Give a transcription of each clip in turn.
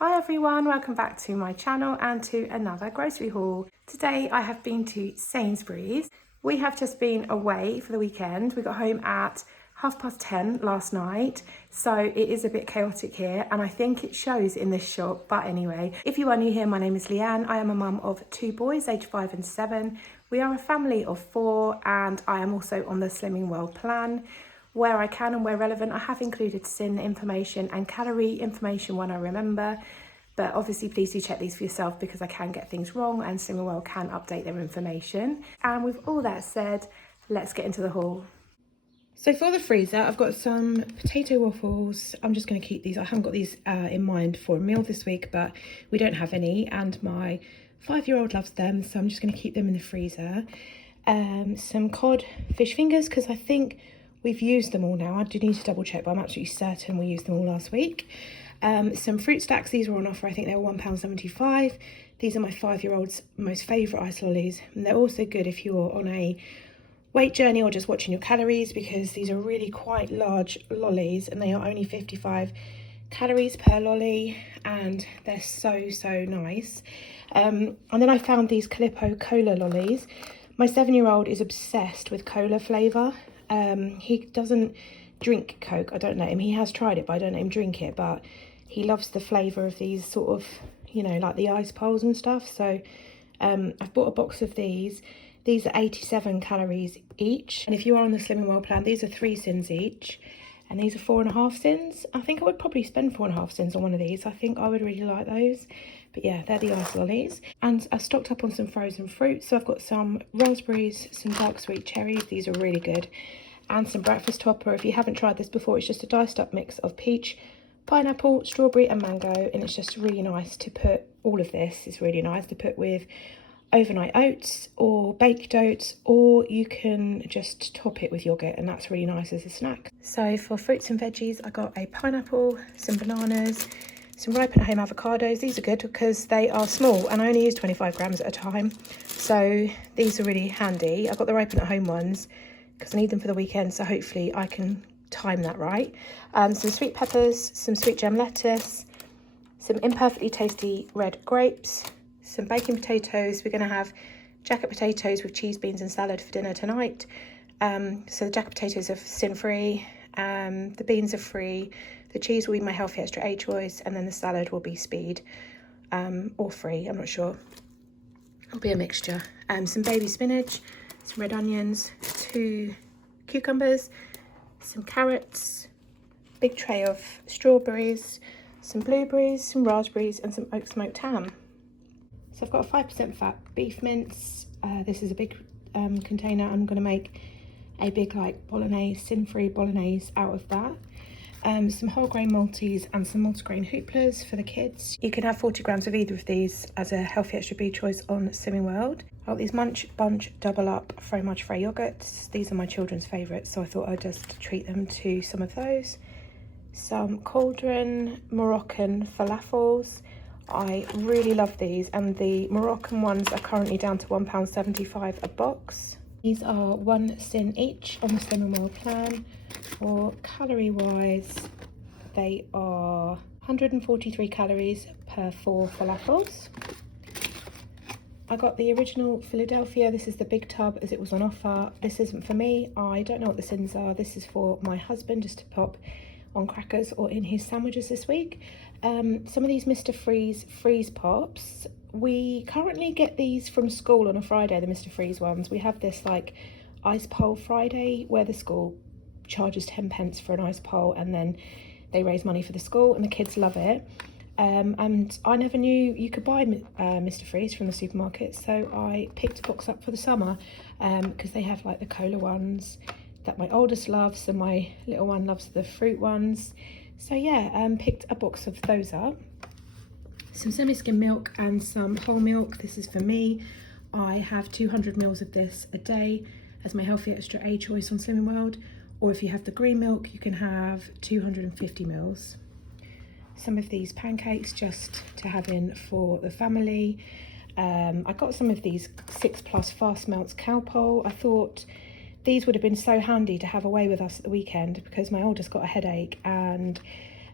Hi everyone, welcome back to my channel and to another grocery haul. Today I have been to Sainsbury's. We have just been away for the weekend. We got home at 10:30 last night, so it is a bit chaotic here and I think it shows in this shop. But anyway, if you are new here, my name is Leanne. I am a mum of two boys, aged 5 and 7. We are a family of 4 and I am also on the Slimming Well plan. Where I can and where relevant, I have included SIN information and calorie information when I remember, but obviously please do check these for yourself because I can get things wrong and Slimming Well can update their information. And with all that said, let's get into the haul. So for the freezer, I've got some potato waffles. I'm just going to keep these. I haven't got these in mind for a meal this week, but we don't have any and my 5-year-old loves them, so I'm just going to keep them in the freezer. Some cod fish fingers because I think we've used them all now. I do need to double check, but I'm absolutely certain we used them all last week. Some fruit stacks. These were on offer. I think they were £1.75. These are my 5-year-old's most favourite ice lollies. And they're also good if you're on a weight journey or just watching your calories, because these are really quite large lollies and they are only 55 calories per lolly and they're so nice. And then I found these Calippo cola lollies. My 7-year-old is obsessed with cola flavour. He doesn't drink Coke. I don't let him. He has tried it, but I don't let him drink it. But he loves the flavour of these sort of, you know, like the ice poles and stuff. So I've bought a box of these. These are 87 calories each. And if you are on the Slimming Well plan, these are 3 sins each. And these are 4.5 sins. I think I would probably spend 4.5 sins on one of these. I think I would really like those. But yeah, they're the ice lollies. And I stocked up on some frozen fruit. So I've got some raspberries, some dark sweet cherries. These are really good. And some breakfast topper. If you haven't tried this before, it's just a diced up mix of peach, pineapple, strawberry and mango. And it's just really nice to put, all of this is really nice to put with overnight oats or baked oats, or you can just top it with yogurt and that's really nice as a snack. So for fruits and veggies, I got a pineapple, some bananas, some ripened home avocados. These are good because they are small and I only use 25 grams at a time, so these are really handy. I've got the ripened at home ones because I need them for the weekend, so hopefully I can time that right. Some sweet peppers, some sweet gem lettuce, some imperfectly tasty red grapes, some baking potatoes. We're going to have jacket potatoes with cheese, beans and salad for dinner tonight. So the jacket potatoes are sin-free, the beans are free, the cheese will be my healthy extra A choice, and then the salad will be speed or free, I'm not sure. It'll be a mixture. Some baby spinach, some red onions, 2 cucumbers, some carrots, big tray of strawberries, some blueberries, some raspberries and some oak smoked ham. So I've got a 5% fat beef mince. This is a big container. I'm going to make a big like bolognese, sin-free bolognese out of that. Some whole grain Maltese and some multigrain hooplas for the kids. You can have 40 grams of either of these as a healthy extra B choice on Slimming World. I've got these Munch Bunch double up fromage frais yogurts. These are my children's favourites, so I thought I'd just treat them to some of those. Some cauldron Moroccan falafels. I really love these, and the Moroccan ones are currently down to £1.75 a box. These are 1 sin each on the Slimming Well plan. For calorie wise, they are 143 calories per 4 falafels. I got the original Philadelphia. This is the big tub as it was on offer. This isn't for me. I don't know what the sins are. This is for my husband, just to pop on crackers or in his sandwiches this week. Some of these Mr. Freeze pops, we currently get these from school on a Friday, the Mr. Freeze ones. We have this like ice pole Friday where the school charges 10 pence for an ice pole and then they raise money for the school and the kids love it. And I never knew you could buy Mr. Freeze from the supermarket, so I picked a box up for the summer because they have like the cola ones that my oldest loves and my little one loves the fruit ones. So yeah, picked a box of those up. Some semi-skim milk and some whole milk. This is for me. I have 200 mils of this a day as my healthy extra A choice on Slimming World, or if you have the green milk you can have 250 mils. Some of these pancakes just to have in for the family. I got some of these 6+ fast melts cowpole. I thought these would have been so handy to have away with us at the weekend because my oldest got a headache and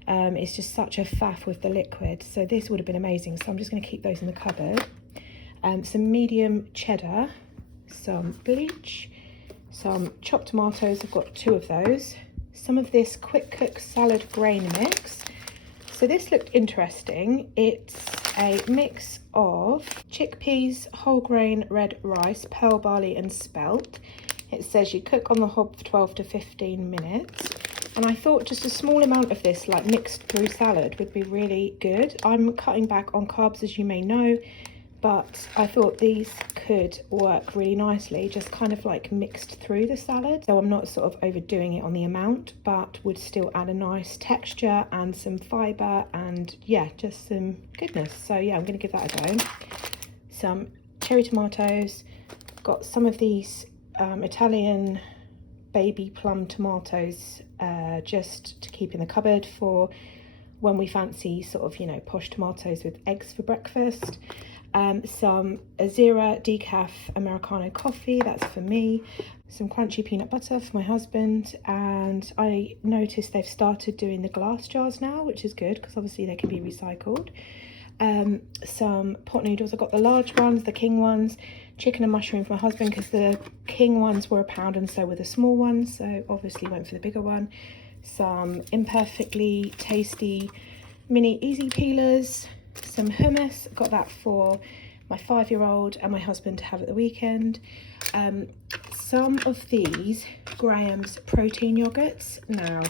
It's just such a faff with the liquid, so this would have been amazing. So I'm just going to keep those in the cupboard. Some medium cheddar, some bleach, some chopped tomatoes, I've got 2 of those, some of this quick cook salad grain mix. So this looked interesting. It's a mix of chickpeas, whole grain red rice, pearl barley and spelt. It says you cook on the hob for 12 to 15 minutes. And I thought just a small amount of this, like mixed through salad, would be really good. I'm cutting back on carbs, as you may know, but I thought these could work really nicely, just kind of like mixed through the salad. So I'm not sort of overdoing it on the amount, but would still add a nice texture and some fibre and yeah, just some goodness. So yeah, I'm going to give that a go. Some cherry tomatoes, got some of these Italian baby plum tomatoes just to keep in the cupboard for when we fancy sort of, you know, posh tomatoes with eggs for breakfast. Some Azira decaf Americano coffee, that's for me. Some crunchy peanut butter for my husband, and I noticed they've started doing the glass jars now, which is good because obviously they can be recycled. Some pot noodles, I've got the large ones, the king ones, chicken and mushroom for my husband because the king ones were £1 and so were the small ones, so obviously went for the bigger one. Some imperfectly tasty mini easy peelers, some hummus, got that for my 5-year-old and my husband to have at the weekend. Some of these Graham's protein yogurts. Now,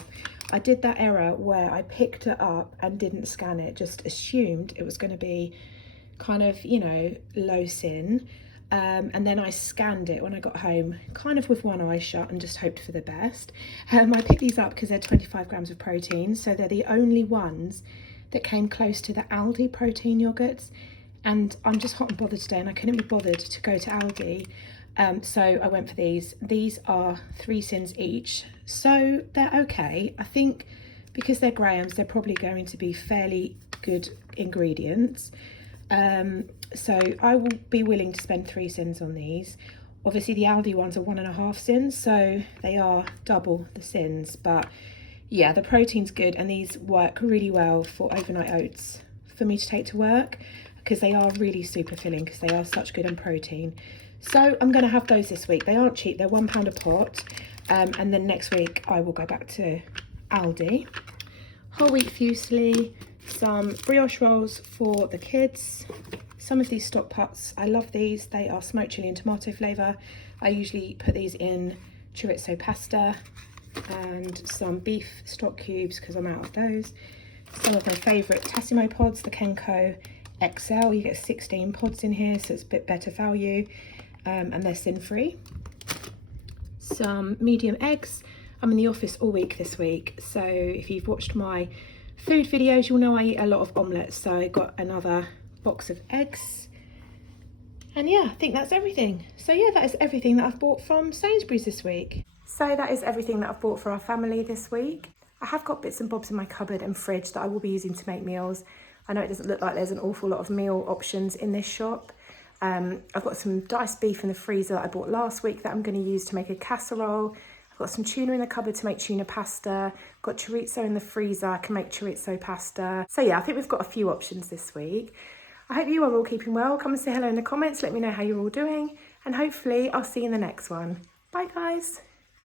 I did that error where I picked it up and didn't scan it, just assumed it was going to be kind of, you know, low sin. And then I scanned it when I got home, kind of with one eye shut, and just hoped for the best. I picked these up because they're 25 grams of protein, so they're the only ones that came close to the Aldi protein yogurts, and I'm just hot and bothered today and I couldn't be bothered to go to Aldi, so I went for these. These are 3 sins each, so they're okay. I think because they're Graham's, they're probably going to be fairly good ingredients, so I will be willing to spend 3 sins on these. Obviously the Aldi ones are 1.5 sins, so they are double the sins, but yeah, the protein's good, and these work really well for overnight oats for me to take to work because they are really super filling because they are such good on protein. So I'm going to have those this week. They aren't cheap, they're £1 a pot, and then next week I will go back to Aldi. Whole wheat fusilli, some brioche rolls for the kids, some of these stock pots. I love these, they are smoked chilli and tomato flavour. I usually put these in chorizo pasta, and some beef stock cubes because I'm out of those. Some of my favourite Tassimo pods, the Kenko XL. You get 16 pods in here, so it's a bit better value, and they're sin free. Some medium eggs. I'm in the office all week this week, so if you've watched my food videos you'll know I eat a lot of omelettes, so I got another box of eggs. And yeah, I think that's everything. So yeah, that is everything that I've bought from Sainsbury's this week. So that is everything that I've bought for our family this week. I have got bits and bobs in my cupboard and fridge that I will be using to make meals. I know it doesn't look like there's an awful lot of meal options in this shop. I've got some diced beef in the freezer that I bought last week that I'm going to use to make a casserole. I've got some tuna in the cupboard to make tuna pasta. I've got chorizo in the freezer, I can make chorizo pasta. So yeah, I think we've got a few options this week. I hope you are all keeping well. Come and say hello in the comments, let me know how you're all doing, and hopefully I'll see you in the next one. Bye guys.